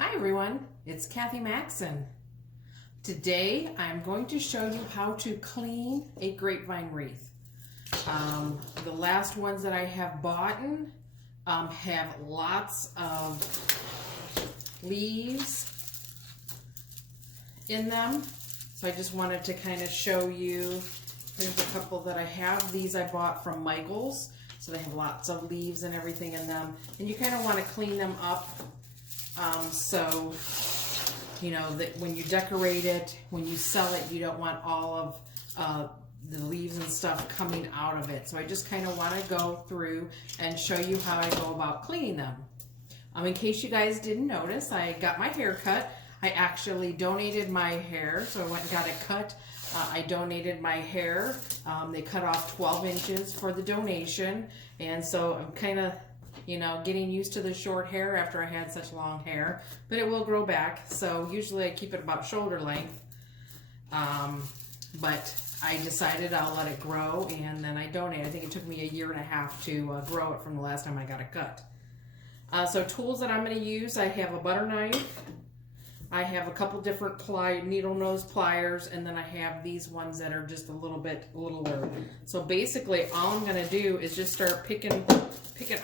Hi everyone, it's Kathy Maxon. Today I'm going to show you how to clean a grapevine wreath. The last ones that I have bought have lots of leaves in them. So I just wanted to kind of show you. Here's a couple that I have. These I bought from Michael's. So they have lots of leaves and everything in them. And you kind of want to clean them up. So, you know, that when you decorate it, when you sell it, you don't want all of the leaves and stuff coming out of it. So I just kind of want to go through and show you how I go about cleaning them. In case you guys didn't notice, I got my hair cut. I actually donated my hair, so I went and got it cut. I donated my hair. They cut off 12 inches for the donation, and so I'm kind of, you know, getting used to the short hair after I had such long hair, but it will grow back. So usually I keep it about shoulder length, but I decided I'll let it grow, and then I donate. I think it took me a year and a half to grow it from the last time I got it cut. So tools that I'm going to use, I have a butter knife. I have a couple different needle nose pliers, and then I have these ones that are just a little bit littler. So basically all I'm going to do is just start picking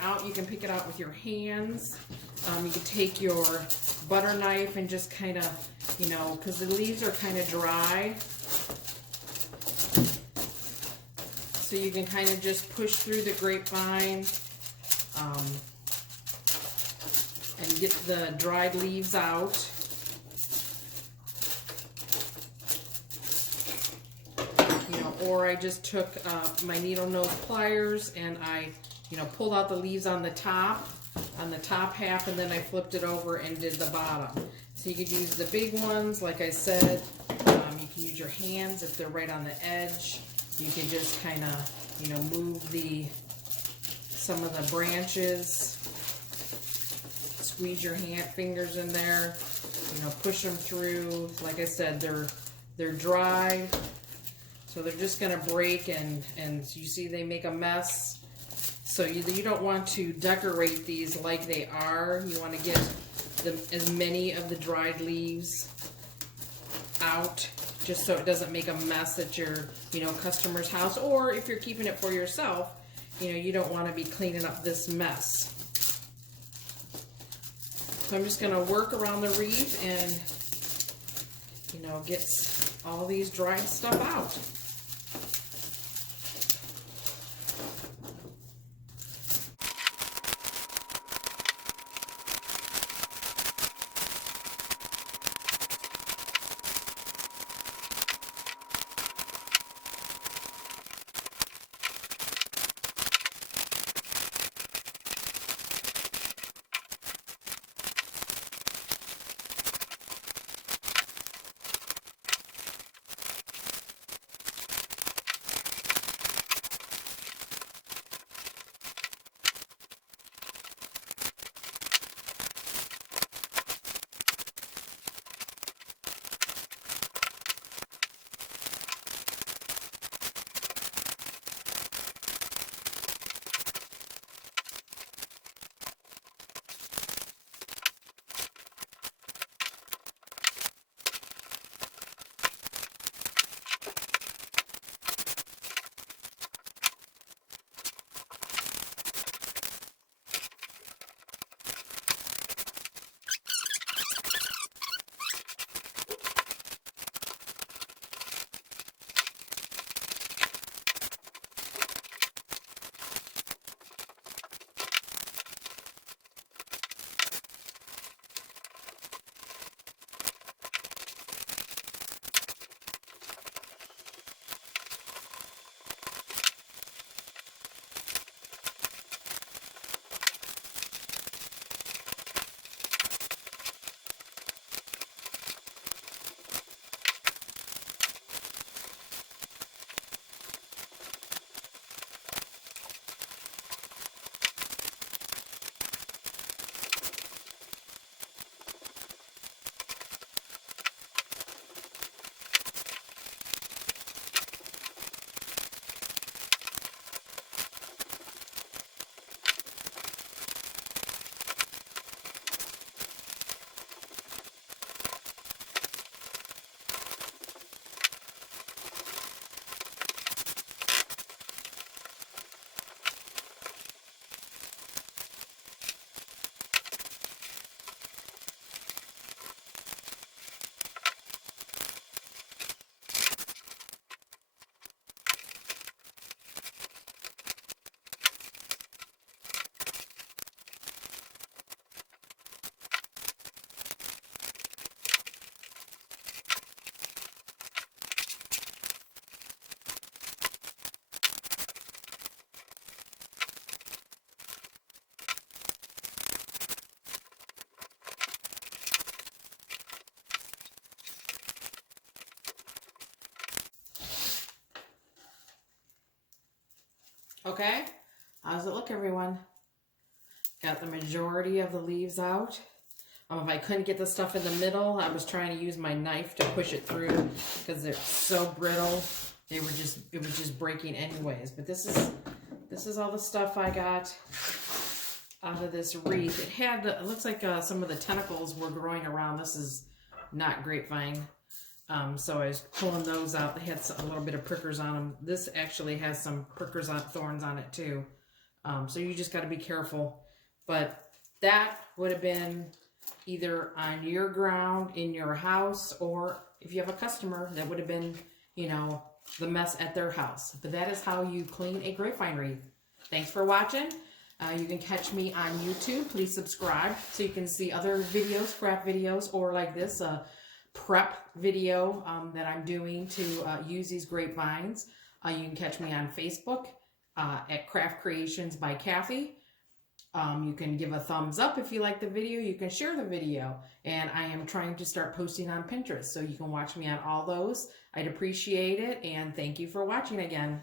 out. You can pick it out with your hands. You can take your butter knife and just kind of, you know, because the leaves are kind of dry. So you can kind of just push through the grapevine and get the dried leaves out. Or I just took my needle nose pliers and I, you know, pulled out the leaves on the top half, and then I flipped it over and did the bottom. So you could use the big ones, like I said. You can use your hands if they're right on the edge. You can just kind of, you know, move some of the branches. Squeeze your fingers in there. You know, push them through. Like I said, they're dry. So they're just going to break, and you see they make a mess. So you don't want to decorate these like they are. You want to get as many of the dried leaves out, just so it doesn't make a mess at your, you know, customer's house. Or if you're keeping it for yourself, you know, you don't want to be cleaning up this mess. So I'm just going to work around the wreath and, you know, get all these dried stuff out. Okay, how does it look, everyone? Got the majority of the leaves out. If I couldn't get the stuff in the middle, I was trying to use my knife to push it through because they're so brittle. It was just breaking anyways. But this is all the stuff I got out of this wreath. It looks like some of the tentacles were growing around. This is not grapevine. So I was pulling those out. They had a little bit of prickers on them. This actually has some prickers on thorns on it too. So you just got to be careful. But that would have been either on your ground in your house, or if you have a customer, that would have been, you know, the mess at their house. But that is how you clean a grapevine wreath. Thanks for watching. You can catch me on YouTube. Please subscribe so you can see other videos, craft videos, or like this prep video that I'm doing to use these grapevines. You can catch me on Facebook at Craft Creations by Kathy. You can give a thumbs up if you like the video. You can share the video. And I am trying to start posting on Pinterest, so you can watch me on all those. I'd appreciate it, and thank you for watching again.